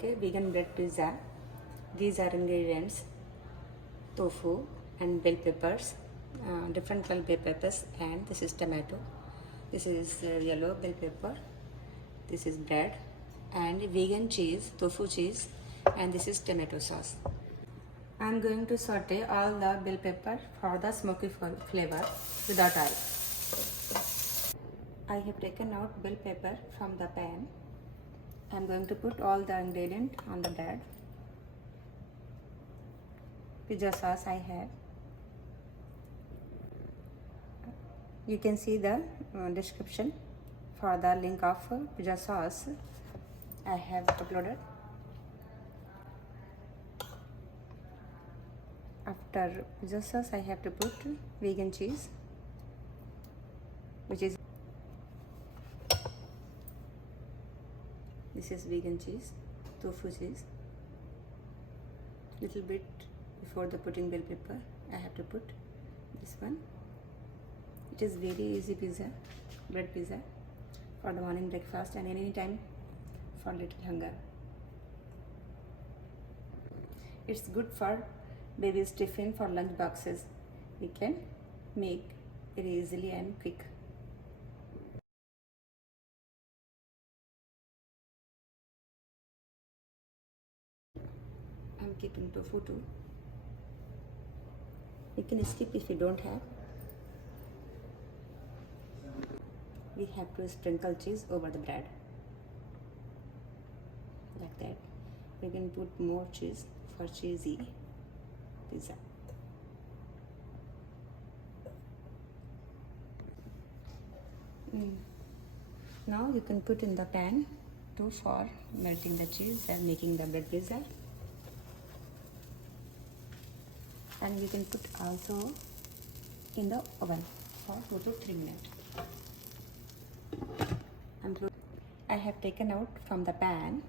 make a vegan bread pizza. These are ingredients: tofu and bell peppers, different color bell peppers, and this is tomato. This is yellow bell pepper. This is bread and vegan cheese, tofu cheese, and this is tomato sauce. I am going to saute all the bell pepper for the smoky flavor without oil. I have taken out bell pepper from the pan. I am going to put all the ingredient on the bread. Pizza sauce I have. You can see the description for the link of pizza sauce I have uploaded. After pizza sauce I have to put vegan cheese, which is this is vegan cheese, tofu cheese. Little bit before the putting bell pepper I have to put this one. It is very easy pizza, bread pizza for the morning breakfast and any time for little hunger. It's good for baby's tiffin, for lunch boxes. We can make very easily and quick. I'm keeping tofu too. You can skip if you don't have. We have to sprinkle cheese over the bread like that. We can put more cheese for cheesy pizza. Now you can put in the pan too for melting the cheese and making the bread pizza. And we can put also in the oven for 2 to 3 minutes. I have taken out from the pan.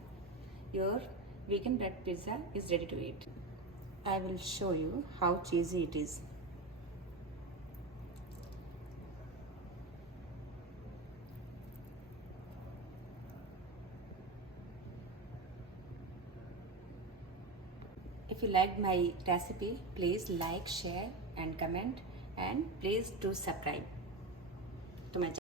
Your vegan bread pizza is ready to eat. I will show you how cheesy it is. If you liked my recipe, please like, share and comment, and please do subscribe to my channel.